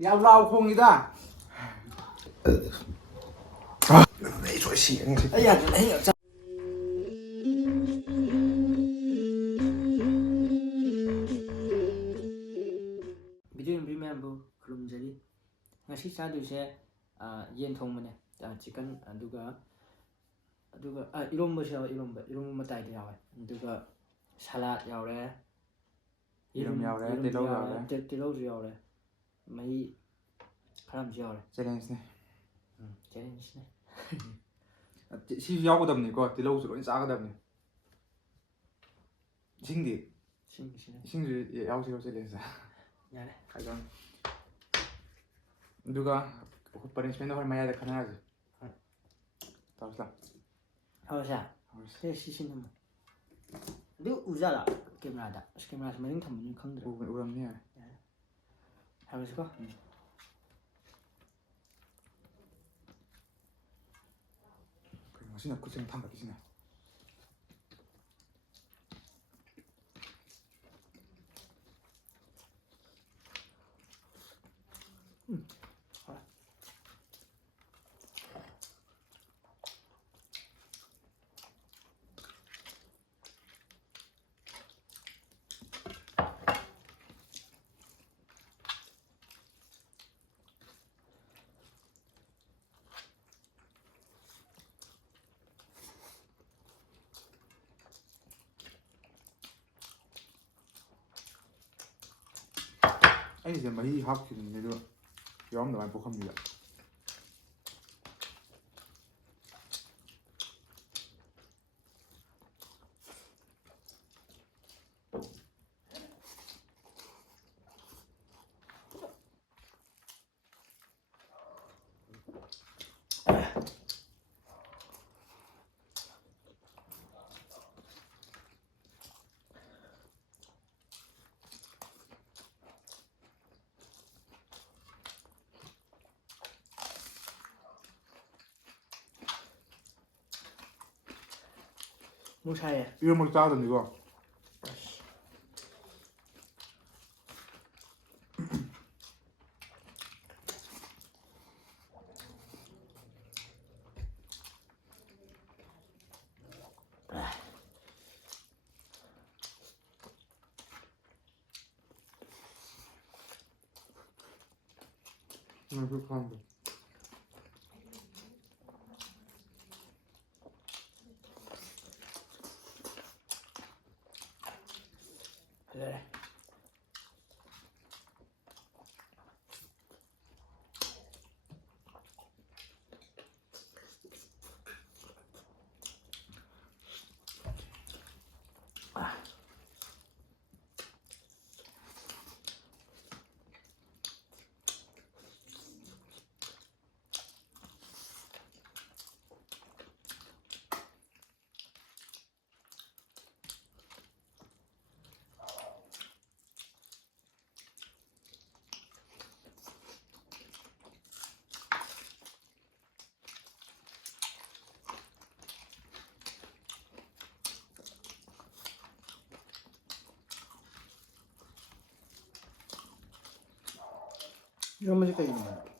要老空的。没说行。哎呀，哎呀，这。비디오 비면부 그럼저리 ngasi 사두세 yen thongmane chicken aduga iromba shaw iromba matai de yawe aduga salad yaure irom yaure tilo yaure tilo yaure mai kharam yaure challenge ne challenge ne si yaugdabniko tilo su loi chagadabni isingdi isingju yausiro challenge yare kaidan aduga punishment hor maya da khanaje tawsla hawsa se sisinam du uzala camera maring thamni khangdra uramni hawsa ko masina kuching thang kisina ꯑꯩꯁꯦ ꯃꯍꯤ ꯍꯥꯞꯈꯤꯕꯅꯤ ꯑꯗꯣ ꯌꯥꯎꯔꯝꯗꯕ ꯄꯨꯈꯝꯁꯤꯗ 무사해 이런 걸 짜든 이거 그렇게 하면 돼. 그래 이런 맛일까 이런 거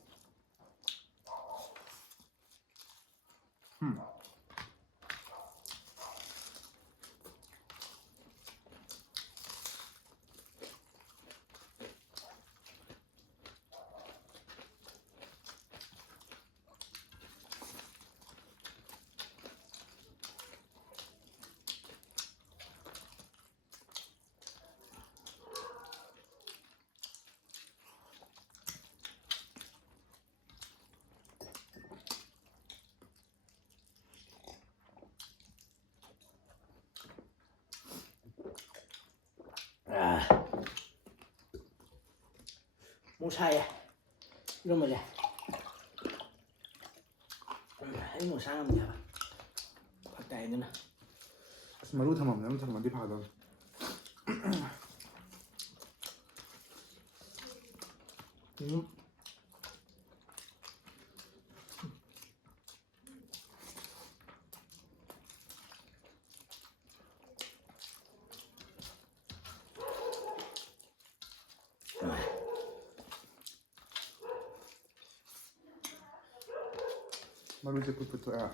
무사해 이런 거지 이 무사하면 돼 가까이 누나 마루 담으면 담으면 돼 봐도 ꯃꯔꯨꯁꯦ food ꯊꯣꯛꯑꯦ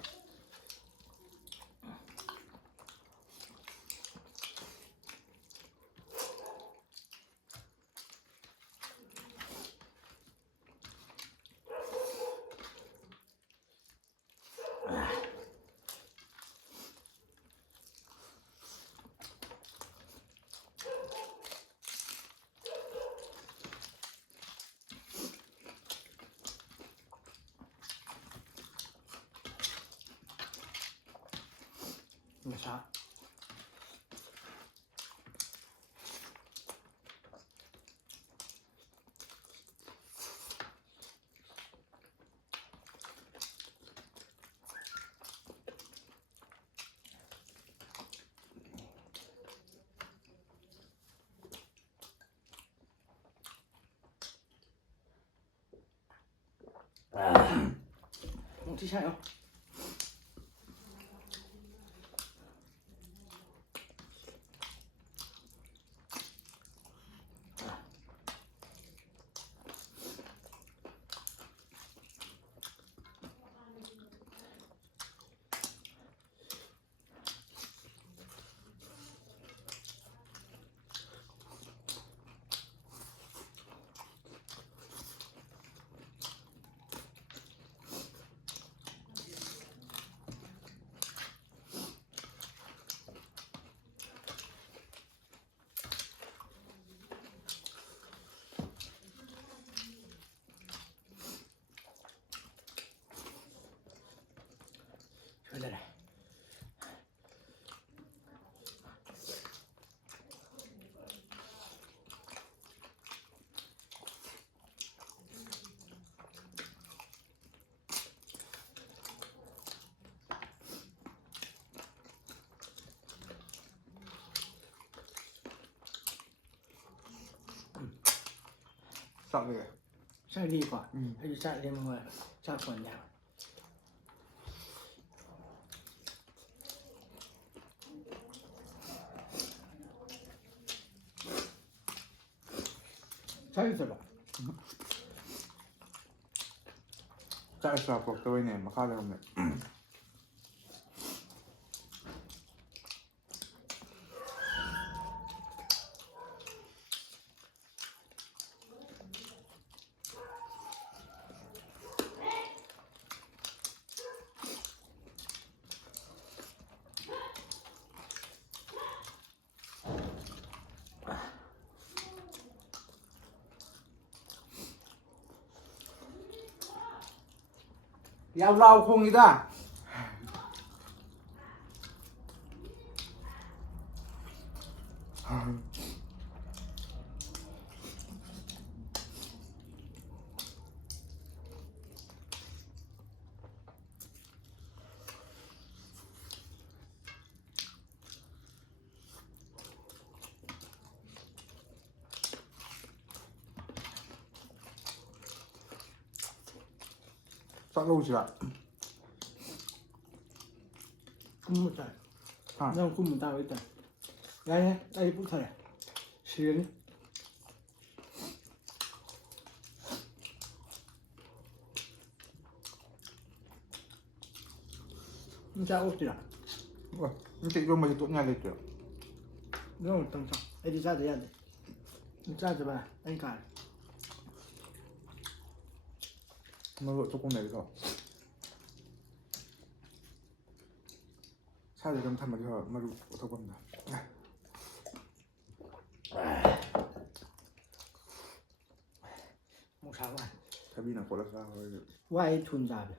masa không chỉ sao không đây này Sợ gì vậy? sao đi quả hay chạy lên mà chạy quả nhà chạy rồi bạn Chạy sờ cuộc tôi này mà khá là không này Giao rau không người ta Sợ lâu chưa ạ? không một trời không một tao ấy trời đây đây cũng thời xuyến sao ốp chưa Ủa, nhưng chị luôn mà tụi nhà lịch chưa? nó tầm trọng ấy đi ra đấy ăn ra rồi bà anh cả Mà lội cho con này rồi Sao thì cầm thầm mà giờ mà lội cho con này một sao à Cái bi nào có là sao rồi quay thun ra rồi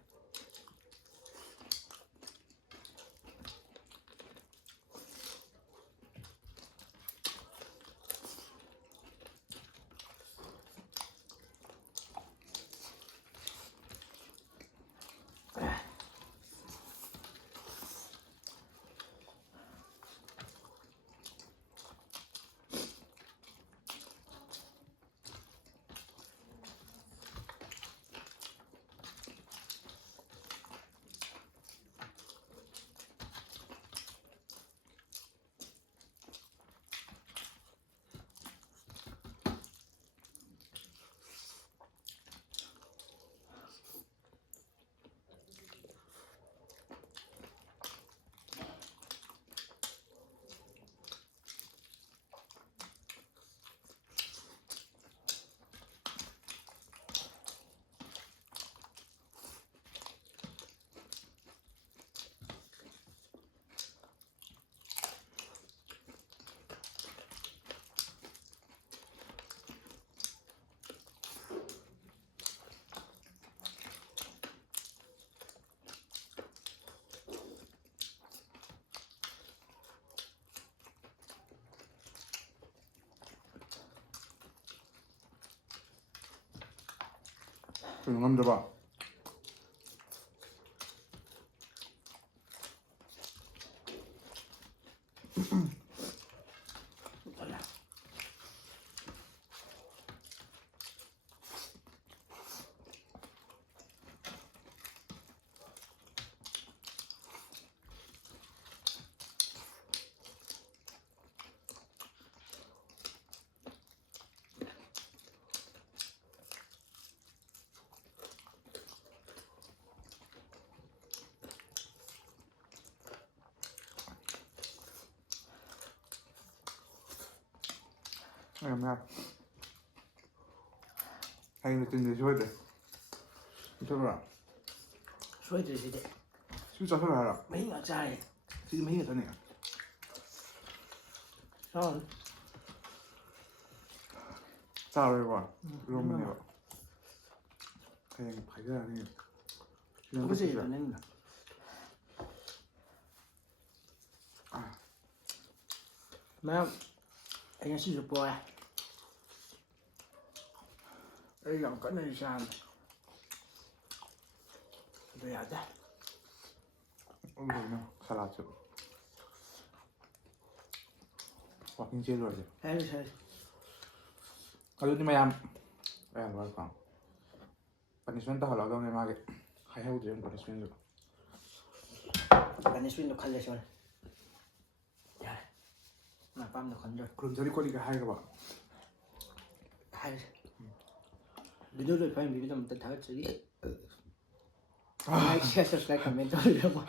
ꯀꯩꯅꯣ ꯉꯝꯗ꯭ꯔꯕ ꯌꯥꯝ ꯍꯌꯦꯡ ꯇꯤꯟꯗꯤ ꯁꯣꯏꯗ꯭ꯔꯦ ꯆꯠꯊꯣꯛꯕ꯭ꯔꯥ ꯁꯣꯏꯗ꯭ꯔꯦ ꯁꯤꯗꯤ ꯁꯤ ꯆꯠꯊꯣꯛ ꯍꯥꯏꯔꯣ ꯃꯍꯤ ꯉꯥꯛ ꯆꯥꯔꯦ ꯁꯤꯗꯤ ꯃꯍꯤ ꯉꯥꯛꯇꯅꯦ ꯆꯥꯎꯔꯅꯤ ꯆꯥꯔꯣꯏꯀꯣ ꯏꯔꯣꯝꯕꯅꯦꯕ ꯍꯌꯦꯡ ꯐꯥꯏꯖꯔꯅꯤ ꯇꯨꯀꯠꯆꯩꯗ ꯅꯪꯅ ꯃꯌꯥꯝ ꯑꯩ ꯉꯁꯤꯁꯨ ꯄꯣꯔꯦ ꯑꯩ ꯌꯥꯝ ꯀꯟꯅꯗꯤ ꯆꯥꯔꯝꯃꯦ ꯑꯗꯨ ꯌꯥꯗꯦ ꯁꯂꯥꯠꯁꯨ ꯋꯥꯛꯀꯤꯡ ꯆꯦꯜꯂꯨꯔꯁꯦ ꯍꯥꯏꯔꯁꯦ ꯑꯗꯨꯗꯤ ꯃꯌꯥꯝ ꯂꯣꯏꯔꯀꯣ ꯄꯅꯤꯁꯃꯦꯟ ꯇꯧꯍꯜꯂꯛꯗꯧꯅꯦ ꯃꯥꯒꯤ ꯍꯥꯏꯍꯧꯗ꯭ꯔꯦ ꯄꯅꯤꯁꯃꯦꯟꯗꯨ ꯄꯅꯤꯁꯃꯦꯟꯗꯣ ꯈꯜꯂꯁꯤ ꯍꯣꯔꯦꯟ ꯌꯥꯔꯦ ꯃꯥ ꯑꯄꯥꯝꯕꯗꯣ ꯈꯟꯖꯔꯣ ꯈꯨꯔꯨꯝꯖꯔꯤ ꯈꯣꯠꯂꯤꯒ ꯍꯥꯏꯈ꯭ꯔꯕ ꯍꯥꯏꯔꯁꯤ ꯚꯤꯗꯤꯑꯣꯗꯣ ꯐꯖꯅ ꯚꯤꯗꯤꯑꯣ ꯑꯃꯇ ꯊꯥꯒꯠꯆꯔꯤ ꯂꯥꯏꯛ ꯁꯤꯌꯔ ꯁꯕꯁꯀ꯭ꯔꯥꯏꯕ ꯀꯃꯦꯟ ꯇꯧꯕꯤꯔꯝꯃꯣ